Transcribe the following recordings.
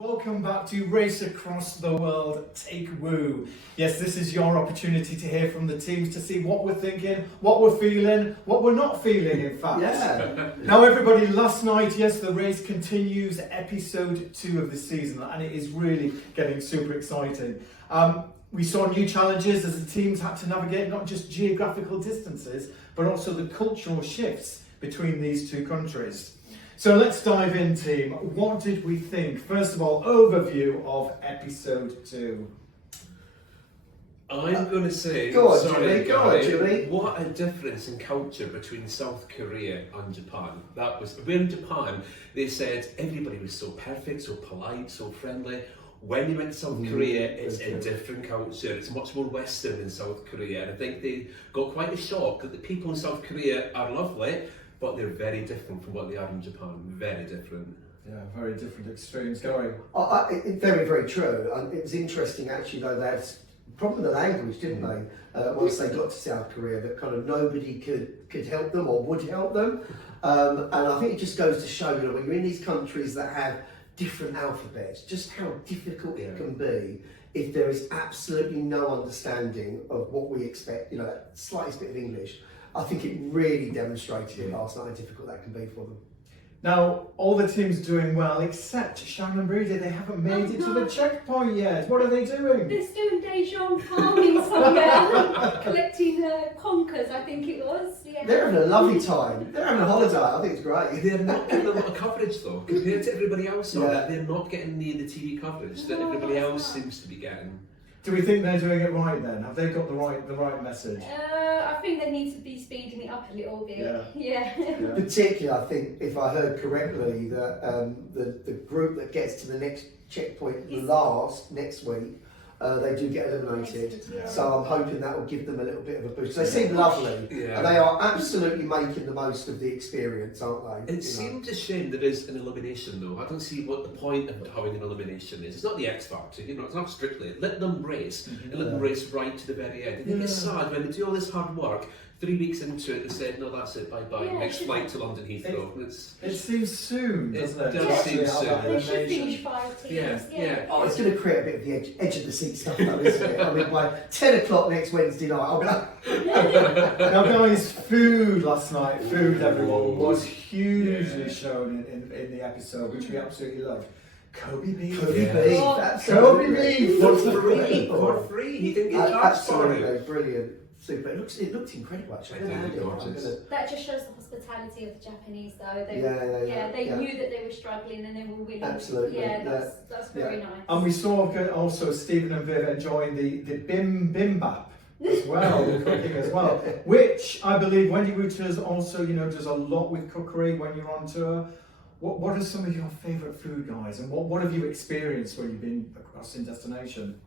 Welcome back to Race Across the World Take Woo. Yes, this is your opportunity to hear from the teams, to see what we're thinking, what we're feeling, what we're not feeling, in fact. Yeah. Now everybody, last night, yes, the race continues, episode 2 of the season, and it is really getting super exciting. We saw new challenges as the teams had to navigate not just geographical distances, but also the cultural shifts between these two countries. So let's dive in, team. What did we think? First of all, overview of episode 2. I'm going to say, Go on, sorry, Jimmy, go on, Jimmy. What a difference in culture between South Korea and Japan. We're in Japan, they said everybody was so perfect, so polite, so friendly. When you went to South Korea, it's a different culture. It's much more Western in South Korea. And I think they got quite a shock that the people in South Korea are lovely, but they're very different from what they are in Japan. Very different. Yeah, very different extremes going. Very, very true. And it was interesting actually, though, they had a problem with the language, didn't they? Once they got to South Korea, that kind of nobody could help them or would help them. And I think it just goes to show, when you're in these countries that have different alphabets, just how difficult it can be if there is absolutely no understanding of what we expect, that slightest bit of English. I think it really demonstrated last night how difficult that can be for them. Now, all the teams are doing well, except Sharon and Brydie. They haven't made it to the checkpoint yet. What are they doing? They're still Dijon farming somewhere, collecting conkers, I think it was. Yeah. They're having a lovely time. They're having a holiday. I think it's great. They're not getting a lot of coverage though, compared to everybody else. They're not getting the TV coverage that everybody else seems to be getting. Do we think they're doing it right then? Have they got the right message? I think they need to be speeding it up a little bit. Yeah. Particularly, I think, if I heard correctly, that the group that gets to the next checkpoint last next week, they do get eliminated. So I'm hoping that will give them a little bit of a boost. They seem lovely, and they are absolutely making the most of the experience, aren't they? It seems a shame there is an elimination though. I don't see what the point of having an elimination is. It's not the X Factor, it's not strictly. Let them race, and let them race right to the very end. And they get sad when they do all this hard work. 3 weeks into it, they said, no, that's it, bye-bye. Next flight to London Heathrow. It seems soon, doesn't it? It does seem soon. They should finish 5 teams. Yeah. Oh, it's going to create a bit of the edge of the seat stuff, though, isn't it? I mean, by 10 o'clock next Wednesday night, I'll be like... Now, guys, food last night, everyone, was hugely shown in the episode, which we absolutely loved. Kobe beef. Kobe beef. For free. He didn't get charged for it. Absolutely, brilliant. Super. It looked incredible, actually. That just shows the hospitality of the Japanese, though. They knew that they were struggling and they were willing. Absolutely. That's very nice. And we saw also Stephen and Viv enjoying the bimbap as well, the cooking as well, which I believe Wendy Wu Tours also, does a lot with cookery when you're on tour. What are some of your favourite food, guys, and what have you experienced when you've been across in destination?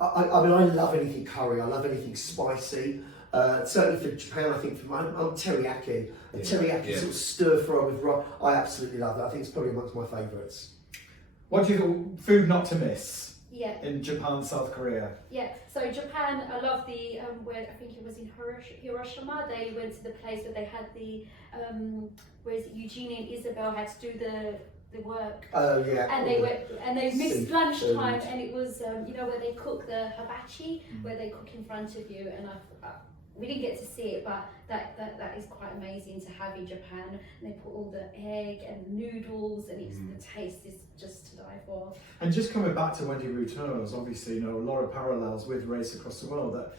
I mean, I love anything curry. I love anything spicy. Certainly for Japan, I think I'm teriyaki. Teriyaki sort of stir fry with rice. I absolutely love it. I think it's probably amongst my favourites. What do you think? Food not to miss? Yeah. In Japan, South Korea. Yeah. So Japan, I love the where I think it was in Hiroshima. They went to the place where they had the where is it? Eugenie and Isabel had to do the work. Oh yeah. And they missed lunchtime, and it was where they cook the hibachi, where they cook in front of you, and we didn't get to see it, but that is quite amazing to have in Japan. And they put all the egg and noodles, and the taste is just to die for. And just coming back to Wendy Wu Tours, obviously, a lot of parallels with Race Across the World, that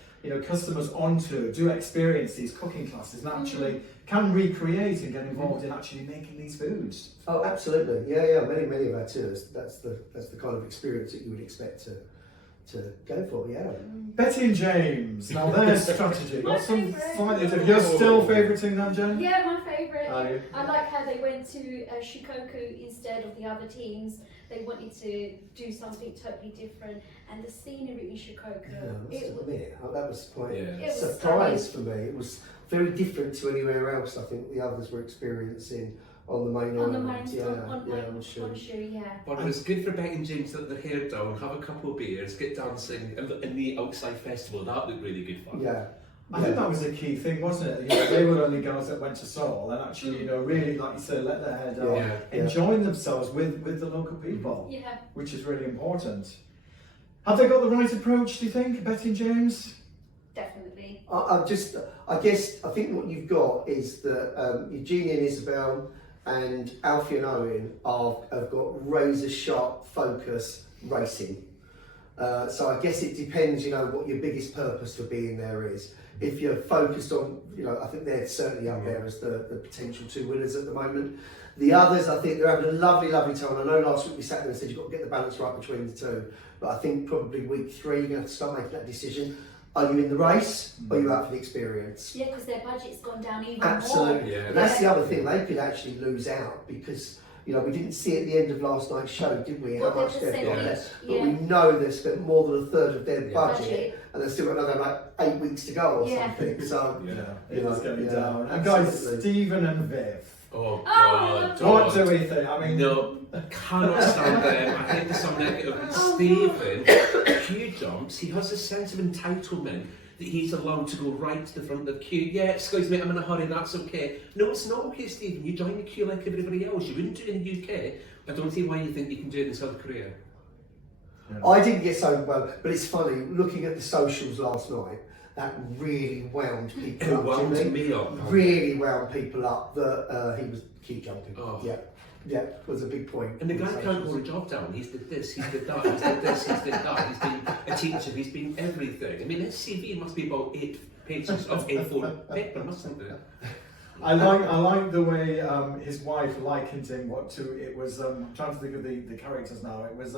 customers on tour do experience these cooking classes and actually can recreate and get involved in actually making these foods. Oh, absolutely. Yeah. Many of our tours, that's the kind of experience that you would expect to go for. Yeah. Betty and James. Now their strategy. My Got some favourite. slightly different. You're still favouriting them, Jen? Yeah, my favourite. Aye. I like how they went to Shikoku instead of the other teams. They wanted to do something totally different, and the scenery in Shikoku. That was quite a a surprise for me. It was very different to anywhere else. I think the others were experiencing on the main island. On Honshu, yeah. But it was good for Beck and James to let their hair down, have a couple of beers, get dancing in the outside festival. That looked really good fun. Yeah. I think that was a key thing, wasn't it? You know, they were the only girls that went to Seoul and actually, you know, really, like you said, let their hair down, enjoying themselves with the local people, which is really important. Have they got the right approach, do you think, Betty and James? Definitely. I think what you've got is that Eugenie and Isabel and Alfie and Owen have got razor sharp focus racing. So I guess it depends, you know, what your biggest purpose for being there is. If you're focused on, you know, I think they're certainly up there as the potential 2 winners at the moment. The others, I think they're having a lovely, lovely time. I know last week we sat there and said you've got to get the balance right between the two, but I think probably week 3 you're going to have to start making that decision. Are you in the race or are you out for the experience? Yeah, because their budget's gone down even Absolutely. more. Yeah. That's the other thing, they could actually lose out because, you know, we didn't see at the end of last night's show, did we, how much they've got left. But we know they've spent more than a third of their budget and they've still got another like 8 weeks to go or something. So, it is going down. And guys, Stephen and Viv. Oh God! What do we think? I mean, no, I cannot stand them. I think there's some negative. Stephen, queue jumps. He has a sense of entitlement that he's allowed to go right to the front of the queue. Yeah, excuse me, I'm in a hurry. That's okay. No, it's not okay, Stephen. You join the queue like everybody else. You wouldn't do it in the UK. I don't see why you think you can do it in South Korea. Yeah. I didn't get so well, but it's funny looking at the socials last night. That really wound people up. Wound me up. Really wound people up that he was queue jumping. Oh. Yeah, was a big point. And the guy can't hold a job down. He's did this, he's did that, he's did this, he's did that. He's been a teacher, he's been everything. I mean, his CV must be about 8 pages of A4 paper, mustn't it? I like the way his wife likened him. It was. I'm trying to think of the characters now. It was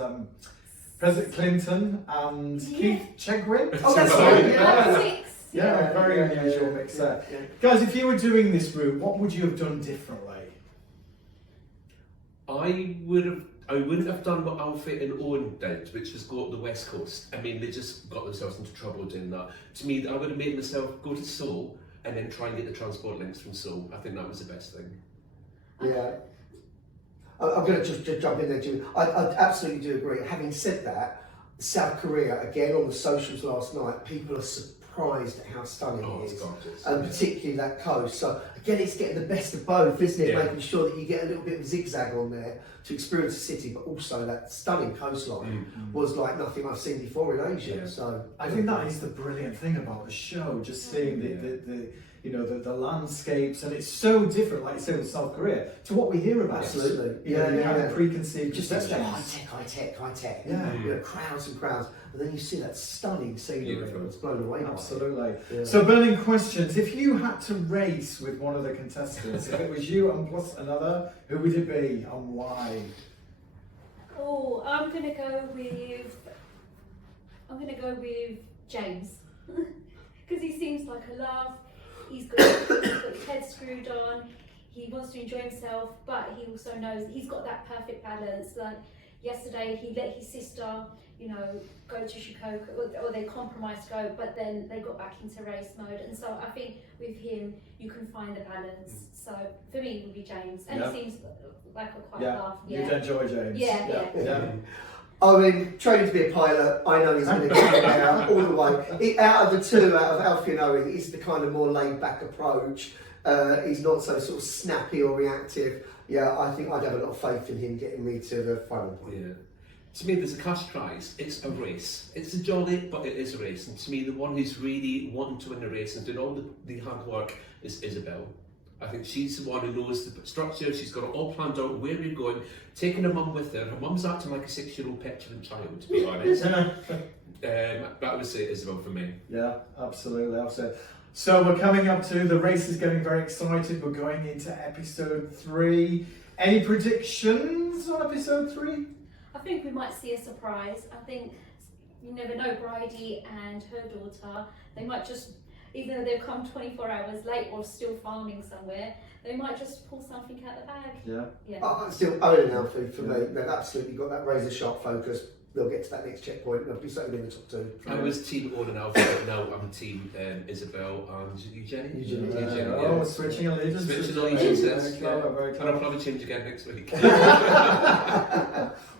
President Clinton and Keith Chegwin. Oh, that's right. Yeah, very unusual mix there. Yeah. Guys, if you were doing this route, what would you have done differently? I wouldn't have done what Alfie and Owen did, which was go up the west coast. I mean, they just got themselves into trouble doing that. To me, I would have made myself go to Seoul and then try and get the transport links from Seoul. I think that was the best thing. Yeah. I'm going to just jump in there, Jimmy. I absolutely do agree. Having said that, South Korea, again on the socials last night, people are surprised at how stunning it is. And particularly that coast. So again, it's getting the best of both, isn't it? Making sure that you get a little bit of zigzag on there to experience the city, but also that stunning coastline was like nothing I've seen before in Asia. So I think that is the brilliant thing about the show, just seeing the landscapes, and it's so different, like you say with South Korea, to what we hear about. Absolutely. You have preconceived just high tech. Yeah. You know, crowds and crowds, and then you see that stunning scenery. It's blown away. Absolutely. Yeah. So, burning questions. If you had to race with one of the contestants, if it was you and plus another, who would it be and why? Oh, I'm gonna go with James because he seems like a laugh. He's got his head screwed on. He wants to enjoy himself, but he also knows he's got that perfect balance. Like yesterday, he let his sister, go to Shikoku, or they compromised to go, but then they got back into race mode. And so I think with him, you can find the balance. So for me, it would be James, and he seems like a quite laugh. Yeah, you'd enjoy James. Yeah. I mean, training to be a pilot, I know he's going to get it out all the way. Out of the two, out of Alfie and Owen, he's the kind of more laid-back approach. He's not so sort of snappy or reactive. Yeah, I think I'd have a lot of faith in him getting me to the final point. Yeah. To me, there's a cash prize. It's a race. It's a jolly, but it is a race. And to me, the one who's really wanting to win the race and doing all the hard work is Isabel. I think she's the one who knows the structure. She's got it all planned out, where we're going, taking her mum with her. Her mum's acting like a 6-year-old petulant child, to be honest. That would say Isabel for me. Yeah, absolutely. So we're coming up to the race is getting very excited. We're going into episode 3. Any predictions on episode 3? I think we might see a surprise. I think you never know, Brydie and her daughter, they might just, even though they've come 24 hours late or still farming somewhere, they might just pull something out of the bag. Yeah. Still Owen and Alfie for me. They've absolutely got that razor sharp focus. They'll get to that next checkpoint and they'll be certainly in the top 2. I was team Owen and Alfie, but now I'm team Isabel and Eugenie. Oh, switching allegiances. And I'll probably change again next week.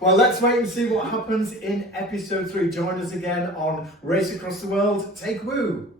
Well, let's wait and see what happens in episode 3. Join us again on Race Across the World. Take woo!